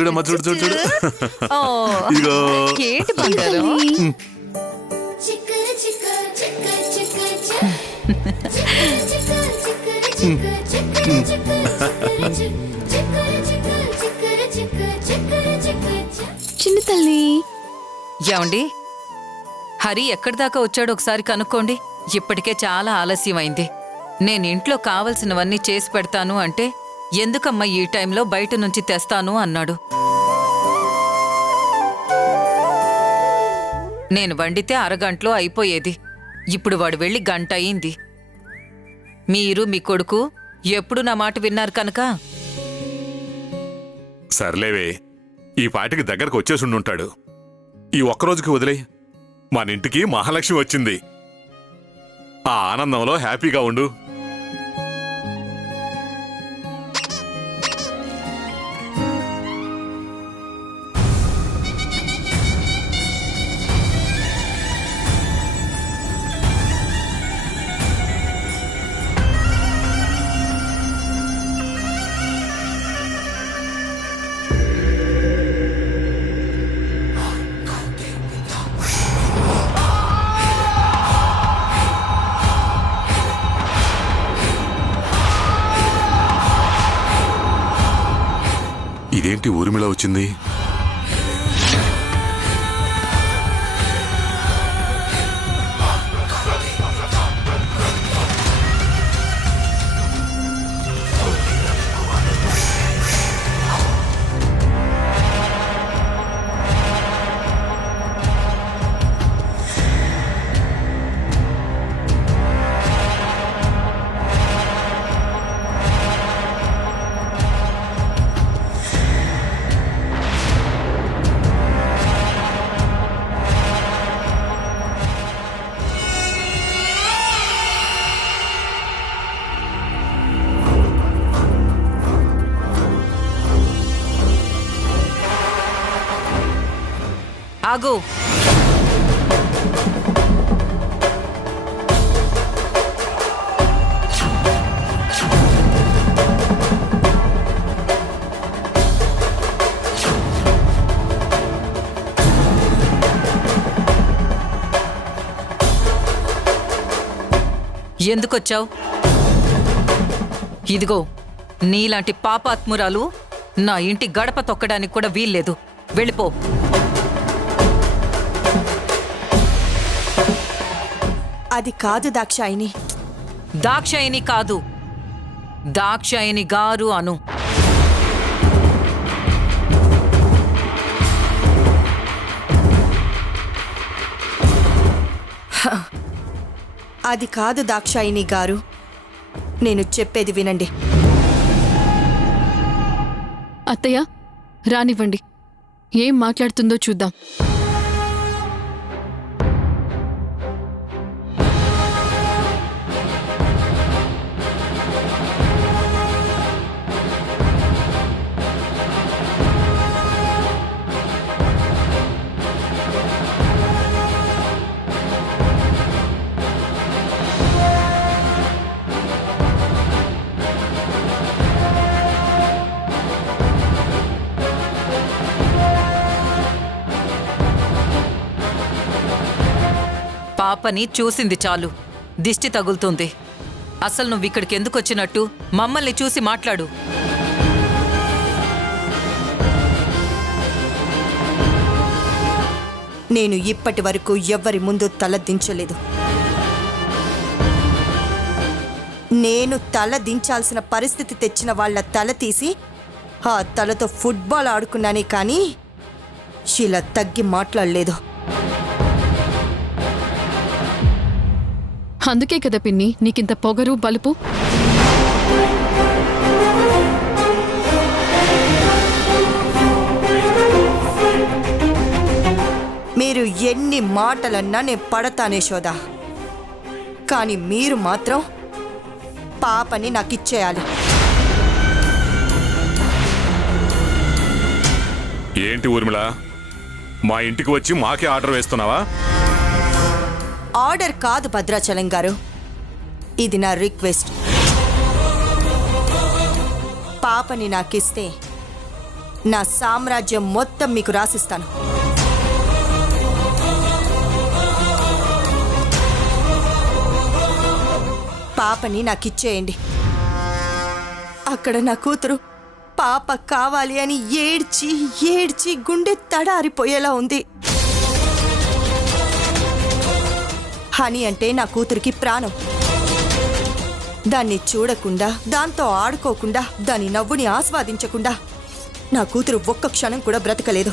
చూడమ్మా చూడు చూడు చూడు. ఓ, ఇదిగో ఏంటి బంగారం? చిన్న తల్లి. ఏమండి, హరి ఎక్కడి దాకా వచ్చాడో ఒకసారి కనుక్కోండి. ఇప్పటికే చాలా ఆలస్యమైంది. నేను ఇంట్లో కావలసినవన్నీ చేసి పెడతాను అంటే ఎందుకమ్మా ఈ టైంలో బయట నుంచి తెస్తాను అన్నాడు. నేను వండితే అరగంటలో అయిపోయేది. ఇప్పుడు వాడు వెళ్ళి గంట అయింది. మీరు మీ కొడుకు ఎప్పుడు నా మాట విన్నారు కనుక. సర్లేవే, ఈ పాటికి దగ్గరకు వచ్చేసి ఉండుంటాడు. ఈ ఒక్కరోజుకి వదిలే. మన ఇంటికి మహాలక్ష్మి వచ్చింది. ఆ ఆనందంలో హ్యాపీగా ఉండు. ఇదేంటి ఊర్మిళ వచ్చింది? ఆగు. ఎందుకొచ్చావు? ఇదిగో, నీలాంటి పాపాత్మురాలు నా ఇంటి గడప తొక్కడానికి కూడా వీల్లేదు. వెళ్ళిపో. అది కాదు దాక్షాయిని. దాక్షాయిని కాదు, దాక్షాయిని గారు అను. అది కాదు దాక్షాయిని గారు. నేను చెప్పేది వినండి. అత్తయ్య, రానివ్వండి. ఏం మాట్లాడుతుందో చూద్దాం. పాపని చూసింది చాలు, దిష్టి తగులుతుంది. అసలు నువ్వు ఇక్కడికి ఎందుకు వచ్చినట్టు? మమ్మల్ని చూసి మాట్లాడు. నేను ఇప్పటి వరకు ఎవ్వరి ముందు తల దించలేదు. నేను తల దించాల్సిన పరిస్థితి తెచ్చిన వాళ్ళ తల తీసి ఆ తలతో ఫుట్బాల్ ఆడుకున్నానే కానీ ఇలా తగ్గి మాట్లాడలేదు. అందుకే కదా పిన్ని నీకింత పొగరు బలుపు. మీరు ఎన్ని మాటలన్నా నేను పడతానే శోదా, కానీ మీరు మాత్రం పాపని నాకు ఇచ్చేయాలి. ఏంటి ఊర్మిళ, మా ఇంటికి వచ్చి మాకే ఆర్డర్ వేస్తున్నావా? ఆర్డర్ కాదు భద్రాచలం గారు, ఇది నా రిక్వెస్ట్. పాపని నాకిస్తే నా సామ్రాజ్యం మొత్తం మీకు రాసిస్తాను. పాపని నాకిచ్చేయండి. అక్కడ నా కూతురు పాప కావాలి అని ఏడ్చి ఏడ్చి గుండె తడారిపోయేలా ఉంది. హనీ అంటే నా కూతురికి ప్రాణం. దాన్ని చూడకుండా, దాంతో ఆడుకోకుండా, దాని నవ్వుని ఆస్వాదించకుండా నా కూతురు ఒక్క క్షణం కూడా బ్రతకలేదు.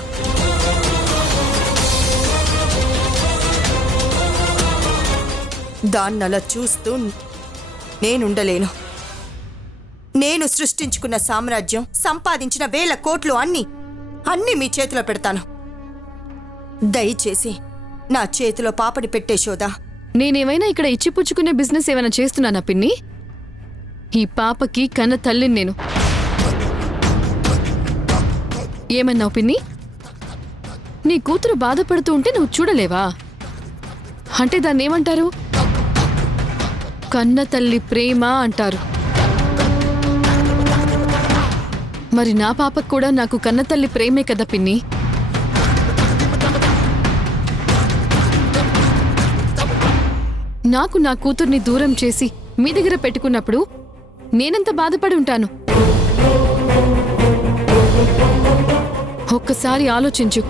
దాన్నలా చూస్తూ నేనుండలేను. నేను సృష్టించుకున్న సామ్రాజ్యం, సంపాదించిన 1000 కోట్లు అన్నీ మీ చేతిలో పెడతాను. దయచేసి నా చేతిలో పాపని పెట్టే శోదా. నేనేమైనా ఇక్కడ ఇచ్చిపుచ్చుకునే బిజినెస్ ఏమైనా చేస్తున్నానా పిన్ని? ఈ పాపకి కన్న తల్లిని నేను. ఏమన్నావు పిన్ని? నీ కూతురు బాధపడుతూ ఉంటే నువ్వు చూడలేవా? అంటే దాన్ని ఏమంటారు? కన్న తల్లి ప్రేమ అంటారు. మరి నా పాపకు కూడా నాకు కన్న తల్లి ప్రేమే కదా పిన్ని. నాకు నా కూతుర్ని దూరం చేసి మీ దగ్గర పెట్టుకున్నప్పుడు నేనెంత బాధపడి ఉంటాను. ఒక్కసారి ఆలోచించు.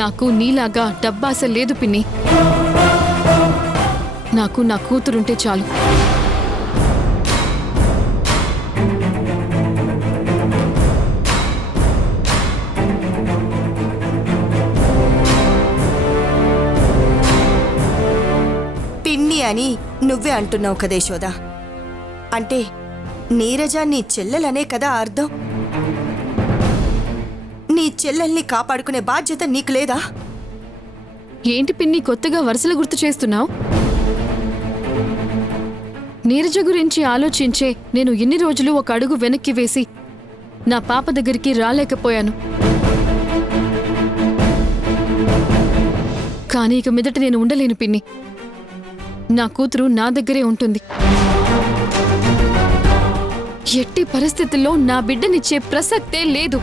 నాకు నీలాగా డబ్బాస లేదు పిన్ని. నాకు నా కూతురుంటే చాలు. పిన్ని అని నువ్వే అంటున్నావు కదే యశోదా. అంటే నీరజ నీ చెల్లెలనే కదా అర్థం. నీ చెల్లెల్ని కాపాడుకునే బాధ్యత నీకు లేదా? ఏంటి పిన్ని కొత్తగా వరుసలు గుర్తు చేస్తున్నావు? నీరజ గురించి ఆలోచించే నేను ఇన్ని రోజులు ఒక అడుగు వెనక్కి వేసి నా పాప దగ్గరికి రాలేకపోయాను. కానీ ఇక మీదట నేను ఉండలేను పిన్ని. నా కూతురు నా దగ్గరే ఉంటుంది. ఎట్టి పరిస్థితుల్లో నా బిడ్డనిచ్చే ప్రసక్తే లేదు.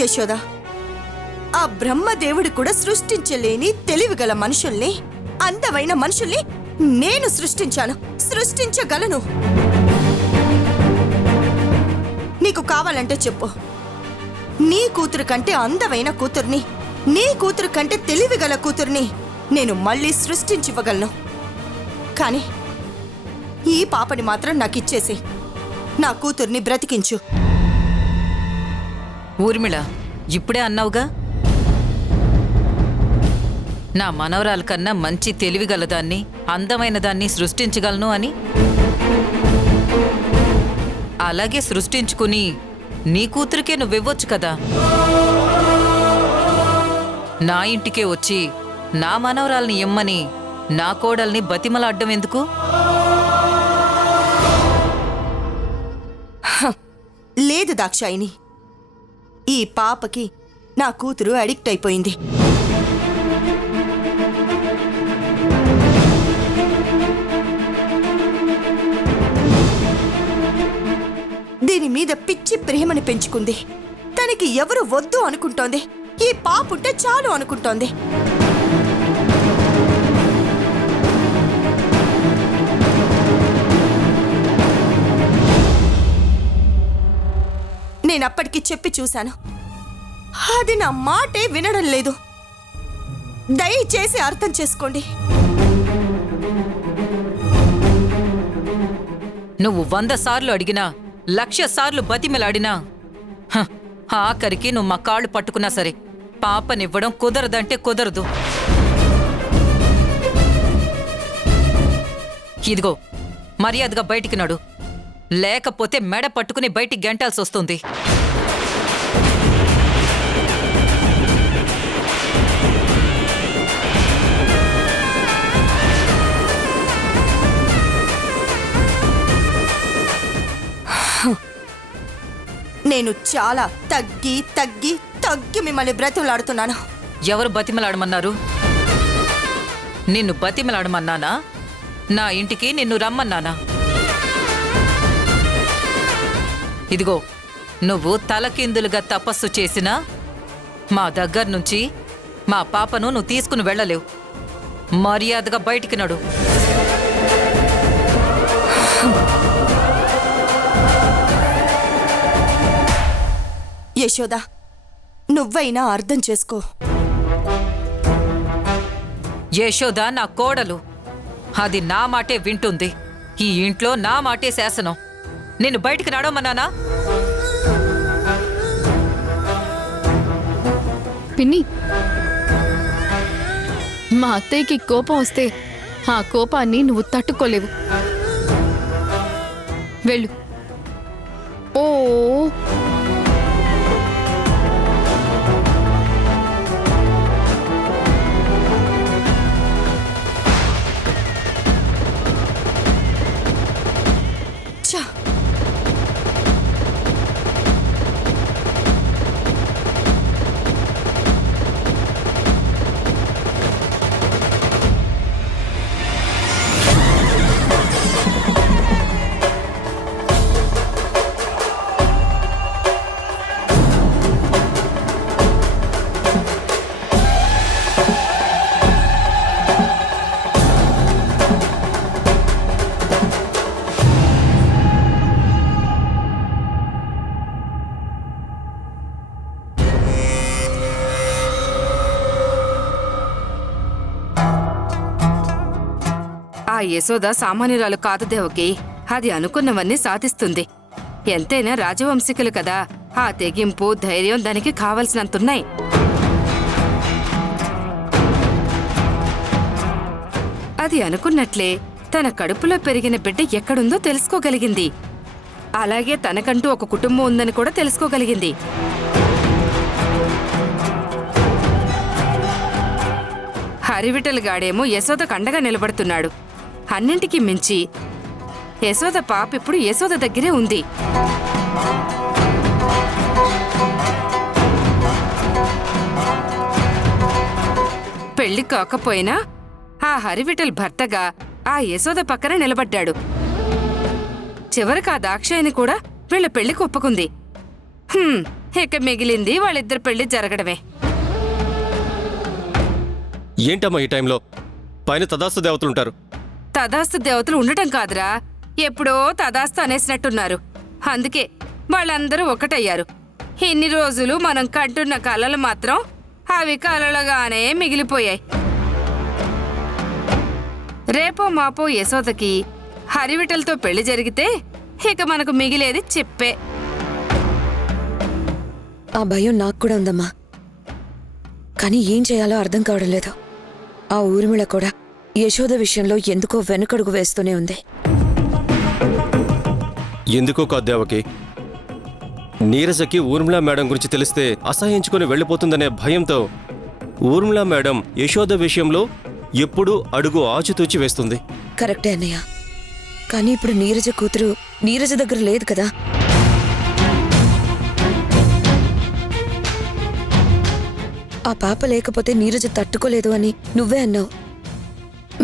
యశోద, ఆ బ్రహ్మదేవుడు కూడా సృష్టించలేని తెలివిగల మనుషుల్ని, అందమైన మనుషుల్ని నేను సృష్టించాను, సృష్టించగలను. నీకు కావాలంటే చెప్పు. నీ కూతురు కంటే అందమైన కూతుర్ని, నీ కూతురు కంటే తెలివిగల కూతుర్ని నేను మళ్ళీ సృష్టించివ్వగలను. కానీ ఈ పాపని మాత్రం నాకిచ్చేసి నా కూతుర్ని బ్రతికించు. ఊర్మిళ, ఇప్పుడే అన్నావుగా నా మనవరాల కన్నా మంచి తెలివిగలదాన్ని, అందమైన దాన్ని సృష్టించగలను అని. అలాగే సృష్టించుకుని నీ కూతురికే నువ్వివ్వచ్చు కదా. నా ఇంటికే వచ్చి నా మనవరాల్ని ఇమ్మని నా కోడల్ని బతిమలాడ్డం ఎందుకు? లేదు దాక్షాయిని, ఈ పాపకి నా కూతురు అడిక్ట్ అయిపోయింది. దీని మీద పిచ్చి ప్రేమని పెంచుకుంది. తనకి ఎవరు వద్దు అనుకుంటోంది. ఈ పాపుంటే చాలు అనుకుంటోంది. నేనప్పటికీ చెప్పి చూశాను. అది నా మాటే వినడం లేదు. దయచేసి అర్థం చేసుకోండి. నువ్వు 100 సార్లు అడిగినా, 1,00,000 సార్లు బతిమెలాడినా ఆఖరికి నువ్వు మా కాళ్ళు పట్టుకున్నా సరే పాపనివ్వడం కుదరదంటే కుదరదు. ఇదిగో మర్యాదగా బయటికి నడు, లేకపోతే మెడ పట్టుకుని బయటికి గెంటాల్సి వస్తుంది. నేను చాలా తగ్గి తగ్గి తగ్గి మిమ్మల్ని బ్రతిమలాడుతున్నాను. ఎవరు బతిమలాడమన్నారు? నిన్ను బతిమలాడమన్నానా? నా ఇంటికి నిన్ను రమ్మన్నానా? ఇదిగో, నువ్వు తలకిందులుగా తపస్సు చేసినా మా దగ్గర నుంచి మా పాపను నువ్వు తీసుకుని వెళ్ళలేవు. మర్యాదగా బయటికి నడు. యశోద, నువ్వైనా అర్థం చేసుకో. యశోద నా కోడలు. అది నా మాటే వింటుంది. ఈ ఇంట్లో నా మాటే శాసనం. నిన్ను బయటికి నడవమన్నానా? పిన్ని, మా అత్తయ్యకి కోపం వస్తే ఆ కోపాన్ని నువ్వు తట్టుకోలేవు. వెళ్ళు. ఓ ఛ! ఆ యశోద సామాన్యురాలు కాదు దేవకి. అది అనుకున్నవన్నీ సాధిస్తుంది. ఎంతైనా రాజవంశీకులు కదా. ఆ తెగింపు, ధైర్యం దానికి కావలసినంతున్నాయి. అది అనుకున్నట్లే తన కడుపులో పెరిగిన బిడ్డ ఎక్కడుందో తెలుసుకోగలిగింది. అలాగే తనకంటూ ఒక కుటుంబం ఉందని కూడా తెలుసుకోగలిగింది. హరివిఠల్ గాడేమో యశోద కండగా నిలబడుతున్నాడు. అన్నింటికీ మించి యశోద పాప ఇప్పుడు యశోద దగ్గరే ఉంది. పెళ్లి కాకపోయినా ఆ హరివిఠల్ భర్తగా ఆ యశోద పక్కన నిలబడ్డాడు. చివరికి ఆ దాక్షాయిని కూడా వీళ్ళ పెళ్లికి ఒప్పుకుంది. ఇక మిగిలింది వాళ్ళిద్దరి పెళ్లి జరగడమే. ఏంటమ్మా ఈ టైంలో? పైన తదాస్తు దేవతలుంటారు. తదాస్తు దేవతలు ఉండటం కాదురా, ఎప్పుడో తదాస్తు అనేసినట్టున్నారు. అందుకే వాళ్ళందరూ ఒకటయ్యారు. ఇన్ని రోజులు మనం కంటున్న కలలు మాత్రం అవి కలలుగానే మిగిలిపోయాయి. రేపో మాపో యశోదకి హరివిఠల్తో పెళ్లి జరిగితే ఇక మనకు మిగిలేది చెప్పే. ఆ భయం నాకు కూడా ఉందమ్మా. కానీ ఏం చేయాలో అర్థం కావడం లేదు. ఆ ఊర్మిళ కూడా యశోద విషయంలో ఎందుకో వెనుకడుగు వేస్తూనే ఉంది. ఎందుకో కాదు దేవకి, నీరజకి ఊర్మిళా మేడం గురించి తెలిస్తే అసహించుకుని వెళ్ళిపోతుందనే భయంతో ఊర్మిళా మేడం యశోద విషయంలో ఎప్పుడూ అడుగు ఆచితూచి వేస్తుంది. కరెక్టే అన్నయ్య. కానీ ఇప్పుడు నీరజ కూతురు నీరజ దగ్గర లేదు కదా. ఆ పాప లేకపోతే నీరజ తట్టుకోలేదు అని నువ్వే అన్నావు.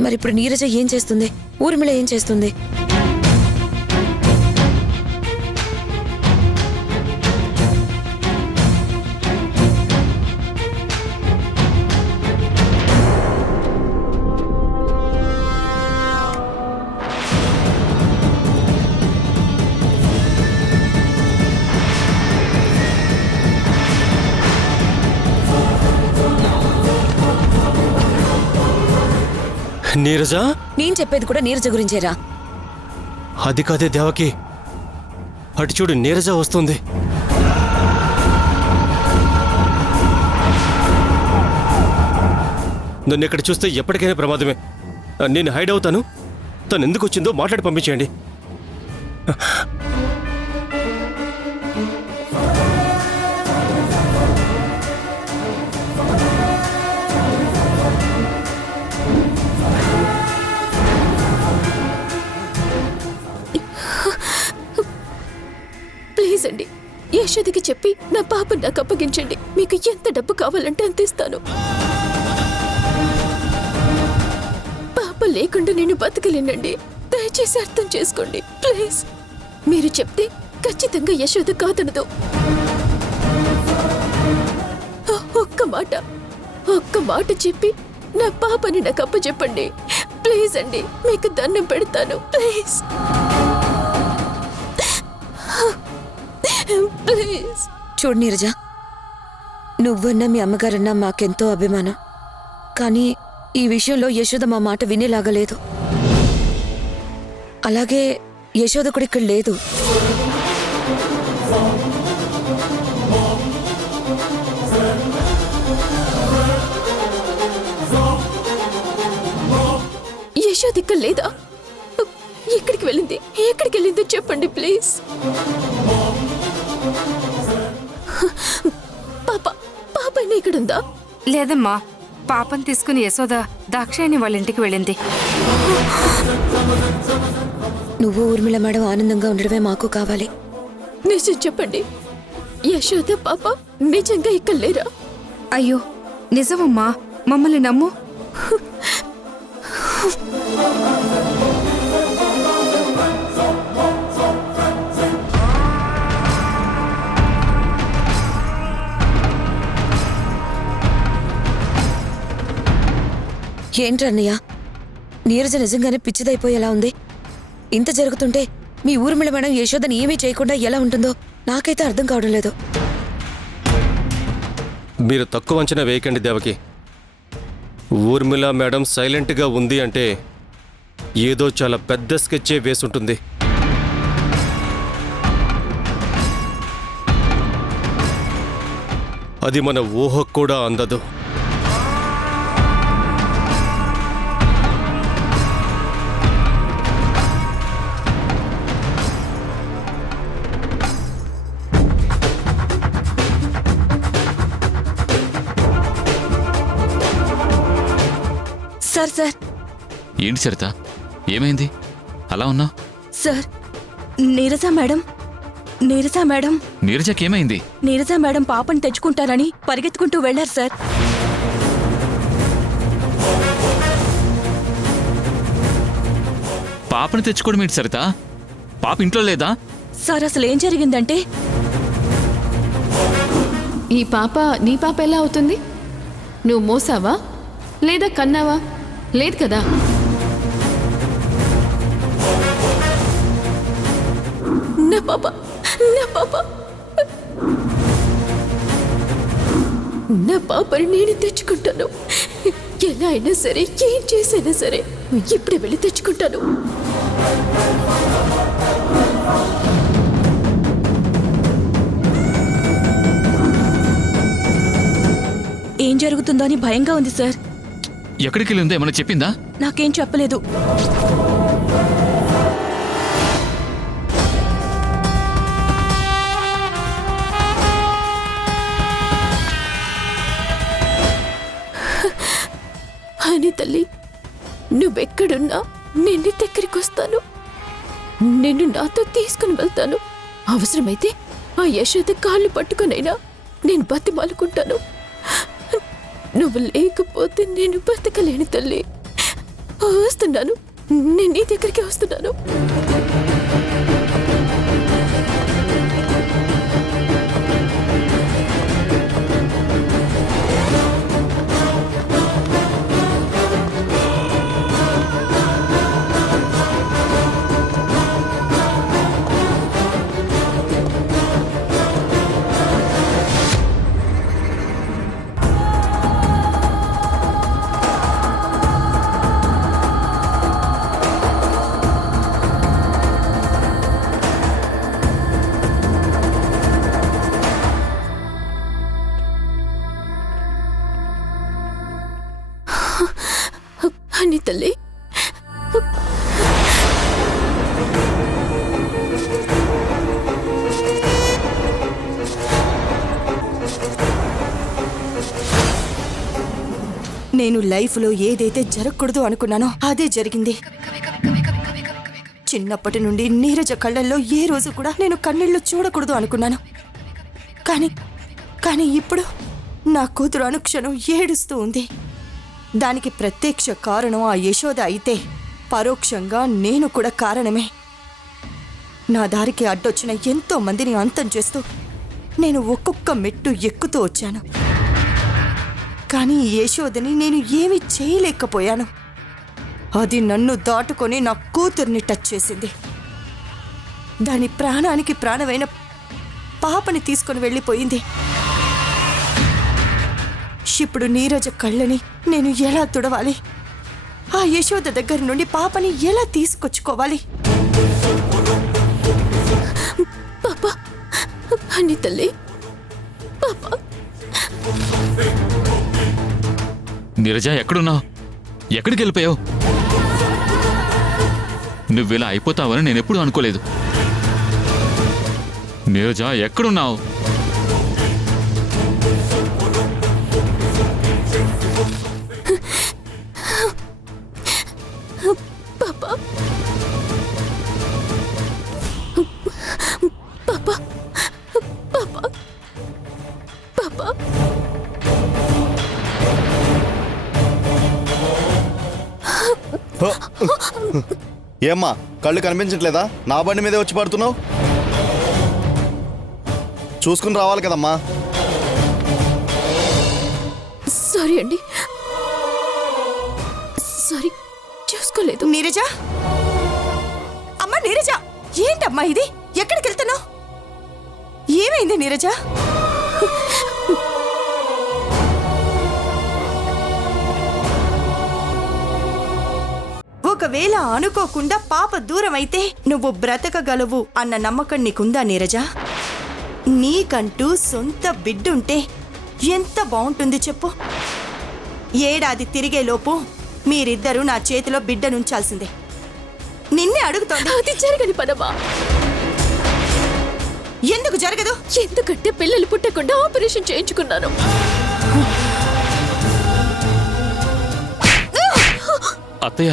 మరిప్పుడు నీరజ ఏం చేస్తుంది? ఊర్మిళ ఏం చేస్తుంది? నీరజ? నేను చెప్పేది కూడా నీరజ గురించేరా. అది కాదే దేవకి, అటు చూడు నీరజ వస్తుంది. నన్ను ఇక్కడ చూస్తే ఎప్పటికైనా ప్రమాదమే. నేను హైడ్ అవుతాను. తను ఎందుకు వచ్చిందో మాట్లాడి పంపించేయండి. ప్లీజ్ అండి, యశోద చెప్పి నా పాప నాకు అప్పగించండి. మీకు ఎంత డబ్బు కావాలంటే అంత ఇస్తాను. పాప లేకుండా నేను బతకలేనండి. దయచేసి అర్థం చేసుకోండి ప్లీజ్. మీరు చెప్తే ఖచ్చితంగా యశోద కాదనదు. ఒక్క మాట చెప్పి నా పాపని నాకు అప్పచెప్పండి ప్లీజ్ అండి. మీకు దండం పెడతాను ప్లీజ్ ప్లీజ్. చూడు నీరజ, నువ్వన్నా మీ అమ్మగారన్నా మాకెంతో అభిమానం. కానీ ఈ విషయంలో యశోద మా మాట వినేలాగా లేదు. అలాగే యశోద కూడా ఇక్కడ లేదు. యశోద ఇక్కడ లేదా? ఎక్కడికి వెళ్ళింది? ఎక్కడికి వెళ్ళిందో చెప్పండి ప్లీజ్. పాప ఇక్కడ ఉందా? లేదమ్మా, పాపం తీసుకుని యశోద దాక్షాయణి వాళ్ళ ఇంటికి వెళ్ళింది. నువ్వు ఊర్మిళ మేడం ఆనందంగా ఉండడమే మాకు కావాలి. నిజం చెప్పండి, యశోద పాప నిజంగా ఇక్కడ లేరా? అయ్యో నిజమమ్మా, మమ్మల్ని నమ్ము. ఏంటన్నయ్య, నీరజ నిజంగానే పిచ్చిదైపోయేలా ఉంది. ఇంత జరుగుతుంటే మీ ఊర్మిళ మేడం యశోదని ఏమీ చేయకుండా ఎలా ఉంటుందో నాకైతే అర్థం కావడం లేదు. మీరు తక్కువ అంచనా వేయకండి దేవకి. ఊర్మిళ మేడం సైలెంట్గా ఉంది అంటే ఏదో చాలా పెద్ద స్కెచ్చే వేసుంటుంది. అది మన ఊహకు కూడా అందదు. సార్ ఏంటి సరిత, ఏమైంది అలా ఉన్నావు? సార్, నీరజ మేడం నీరజకేమైంది? నీరజ మేడం పాపని తెచ్చుకుంటారని పరిగెత్తుకుంటూ వెళ్లారు సార్. పాపని తెచ్చుకోవడం ఏంటి సరిత? పాప ఇంట్లో లేదా? సార్, అసలు ఏం జరిగిందంటే, ఈ పాప నీ పాప ఎలా అవుతుంది? నువ్వు మోసావా లేదా కన్నావా? లేదు కదా. నా పాప నా పాపని నేను తెచ్చుకుంటాను. ఎలా అయినా సరే, ఏం చేసైనా సరే ఇప్పుడే వెళ్ళి తెచ్చుకుంటాను. ఏం జరుగుతుందో అని భయంగా ఉంది సార్. ఎక్కడికి వెళ్ళిందో ఏమన్నా చెప్పిందా? నాకేం చెప్పలేదు. అని తల్లి, నువ్వెక్కడున్నా నేను నీ దగ్గరికి వస్తాను. నిన్ను నాతో తీసుకుని వెళ్తాను. అవసరమైతే ఆ యశోద కాళ్ళు పట్టుకునైనా నేను బతిమాలుకుంటాను. నువ్వు లేకపోతే నేను బతకలేను తల్లి. వస్తున్నాను, నేను నీ దగ్గరికి వస్తున్నాను. అని తల్లి, నేను లైఫ్లో ఏదైతే జరగకూడదు అనుకున్నానో అదే జరిగింది. చిన్నప్పటి నుండి నీరజ కళ్ళల్లో ఏ రోజు కూడా నేను కన్నీళ్లు చూడకూడదు అనుకున్నాను. కానీ కానీ ఇప్పుడు నా కూతురు అనుక్షణం ఏడుస్తూ ఉంది. దానికి ప్రత్యక్ష కారణం ఆ యశోద అయితే పరోక్షంగా నేను కూడా కారణమే. నా దారికి అడ్డొచ్చిన ఎంతో మందిని అంతం చేస్తూ నేను ఒక్కొక్క మెట్టు ఎక్కుతూ వచ్చాను. కానీ ఈ యశోదని నేను ఏమీ చేయలేకపోయాను. అది నన్ను దాటుకొని నా కూతుర్ని టచ్ చేసింది. దాని ప్రాణానికి ప్రాణమైన పాపని తీసుకొని వెళ్ళిపోయింది. ఇప్పుడు నీరజ కళ్ళని నేను ఎలా తుడవాలి? ఆ యశోద దగ్గర నుండి పాపని ఎలా తీసుకొచ్చుకోవాలి? పాప అని తల్లి, పాప. నీరజ ఎక్కడున్నావు? ఎక్కడికి వెళ్ళిపోయావు? నువ్విలా అయిపోతావని నేనెప్పుడు అనుకోలేదు. నీరజ ఎక్కడున్నావు? పాప, పాప, పాప, పాప. ఏమ్మా, కళ్ళు కనిపించట్లేదా? నా బండి మీదే వచ్చి పడుతున్నావు. చూసుకుని రావాలి కదమ్మా. సారీ అండి, సారీ, చూసుకోలేదు. నీరజ, అమ్మా నీరజ, ఏంటమ్మా ఇది? ఎక్కడికి వెళ్తున్నావు? ఏమైంది నీరజ? ఒకవేళ అనుకోకుండా పాప దూరం అయితే నువ్వు బ్రతకగలవు అన్న నమ్మకం నీకుందా నీరజ? నీకంటూ సొంత బిడ్డుంటే ఎంత బాగుంటుంది చెప్పు. ఏడాది తిరిగేలోపు మీరిద్దరూ నా చేతిలో బిడ్డనుంచాల్సిందే. నిన్నే అడుగుతోంది. అది జరగని పనమా? ఎందుకు జరగదు? ఎందుకంటే పిల్లలు పుట్టకుండా ఆపరేషన్ చేయించుకున్నాను. అత్తయ్య